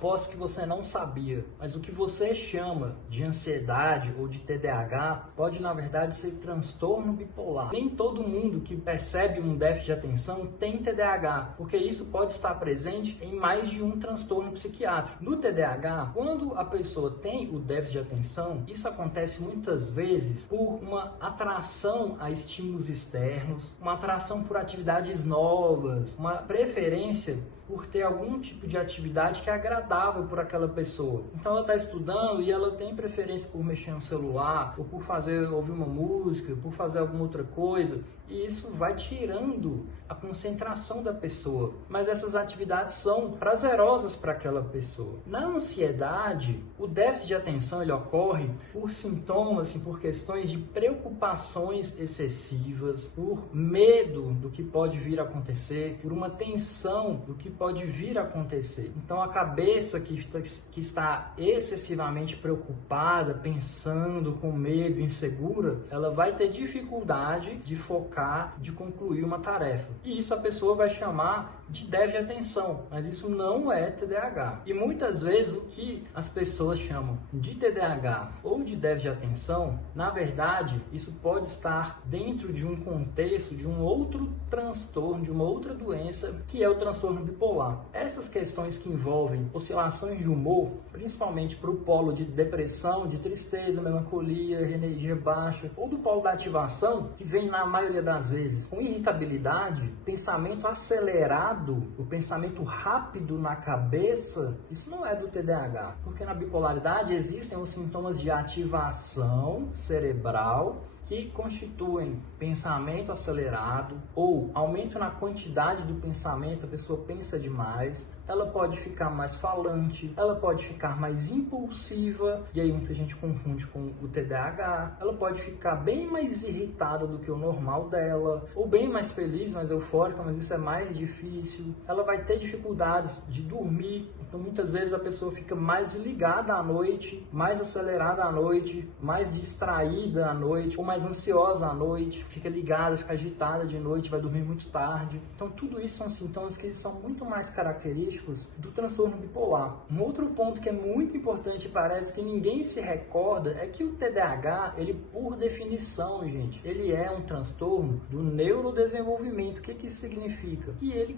Aposto que você não sabia, mas o que você chama de ansiedade ou de TDAH pode, na verdade, ser transtorno bipolar. Nem todo mundo que percebe um déficit de atenção tem TDAH, porque isso pode estar presente em mais de um transtorno psiquiátrico. No TDAH, quando a pessoa tem o déficit de atenção, isso acontece muitas vezes por uma atração a estímulos externos, uma atração por atividades novas, uma preferência por ter algum tipo de atividade que é agradável por aquela pessoa. Então ela está estudando e ela tem preferência por mexer no celular, ou por ouvir uma música, por fazer alguma outra coisa, e isso vai tirando a concentração da pessoa. Mas essas atividades são prazerosas para aquela pessoa. Na ansiedade, o déficit de atenção ele ocorre por sintomas, por questões de preocupações excessivas, por medo do que pode vir a acontecer, por uma tensão do que pode vir a acontecer. Então a cabeça que está excessivamente preocupada, pensando, com medo, insegura, ela vai ter dificuldade de focar, de concluir uma tarefa. E isso a pessoa vai chamar de déficit de atenção, mas isso não é TDAH. E muitas vezes o que as pessoas chamam de TDAH ou de déficit de atenção, na verdade, isso pode estar dentro de um contexto de um outro transtorno, de uma outra doença, que é o transtorno bipolar. Essas questões que envolvem oscilações de humor, principalmente para o polo de depressão, de tristeza, melancolia, energia baixa, ou do polo da ativação, que vem na maioria das vezes com irritabilidade, pensamento acelerado, o pensamento rápido na cabeça, isso não é do TDAH, porque na bipolaridade existem os sintomas de ativação cerebral que constituem pensamento acelerado ou aumento na quantidade do pensamento, a pessoa pensa demais, ela pode ficar mais falante, ela pode ficar mais impulsiva, e aí muita gente confunde com o TDAH, ela pode ficar bem mais irritada do que o normal dela, ou bem mais feliz, mais eufórica, mas isso é mais difícil, ela vai ter dificuldades de dormir, então muitas vezes a pessoa fica mais ligada à noite, mais acelerada à noite, mais distraída à noite, ou mais ansiosa à noite, fica ligada, fica agitada de noite, vai dormir muito tarde. Então tudo isso são sintomas que são muito mais característicos do transtorno bipolar. Um outro ponto que é muito importante e parece que ninguém se recorda é que o TDAH, ele por definição, gente, ele é um transtorno do neurodesenvolvimento. O que isso significa? Que ele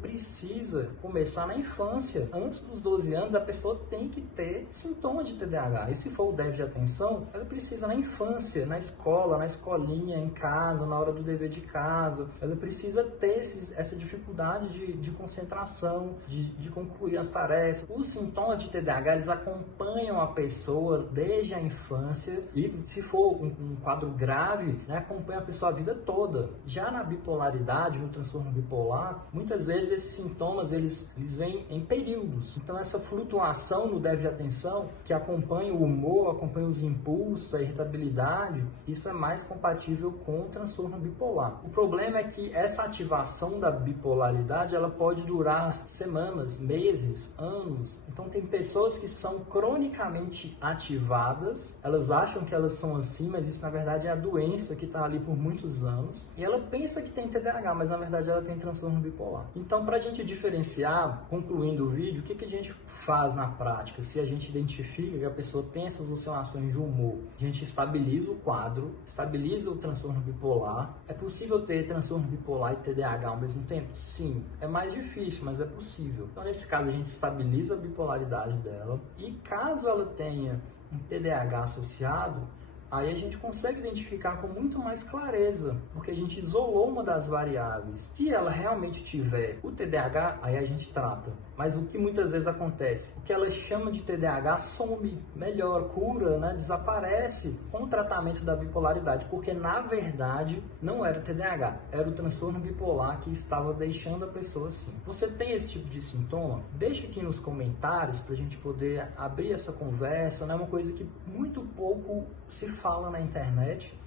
precisa começar na infância. Antes dos 12 anos, a pessoa tem que ter sintoma de TDAH. E se for o déficit de atenção, ela precisa na infância, na escola, na escolinha, em casa, na hora do dever de casa. Ela precisa ter essa dificuldade de concentração, de concluir as tarefas. Os sintomas de TDAH, eles acompanham a pessoa desde a infância e, se for um quadro grave, né, acompanha a pessoa a vida toda. Já na bipolaridade, no transtorno bipolar, muitas vezes esses sintomas, eles vêm em períodos. Então essa flutuação no déficit de atenção, que acompanha o humor, acompanha os impulsos, a irritabilidade, isso é mais compatível com o transtorno bipolar. O problema é que essa ativação da bipolaridade, ela pode durar semanas, meses, anos. Então tem pessoas que são cronicamente ativadas, elas acham que elas são assim, mas isso na verdade é a doença que está ali por muitos anos, e ela pensa que tem TDAH, mas na verdade ela tem transtorno bipolar. Então, para a gente diferenciar, concluindo o vídeo, o que a gente faz na prática? Se a gente identifica que a pessoa tem essas oscilações de humor, a gente estabiliza o quadro, estabiliza o transtorno bipolar. É possível ter transtorno bipolar e TDAH ao mesmo tempo? Sim. É mais difícil, mas é possível. Então, nesse caso, a gente estabiliza a bipolaridade dela, e caso ela tenha um TDAH associado, aí a gente consegue identificar com muito mais clareza, porque a gente isolou uma das variáveis. Se ela realmente tiver o TDAH, aí a gente trata. Mas o que muitas vezes acontece? O que ela chama de TDAH some, melhora, cura, né? Desaparece com o tratamento da bipolaridade, porque na verdade não era TDAH, era o transtorno bipolar que estava deixando a pessoa assim. Você tem esse tipo de sintoma? Deixa aqui nos comentários para a gente poder abrir essa conversa, né? É uma coisa que muito pouco se fala na internet.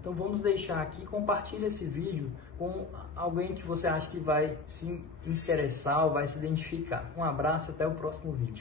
Então vamos deixar aqui, compartilha esse vídeo com alguém que você acha que vai se interessar ou vai se identificar. Um abraço, até o próximo vídeo.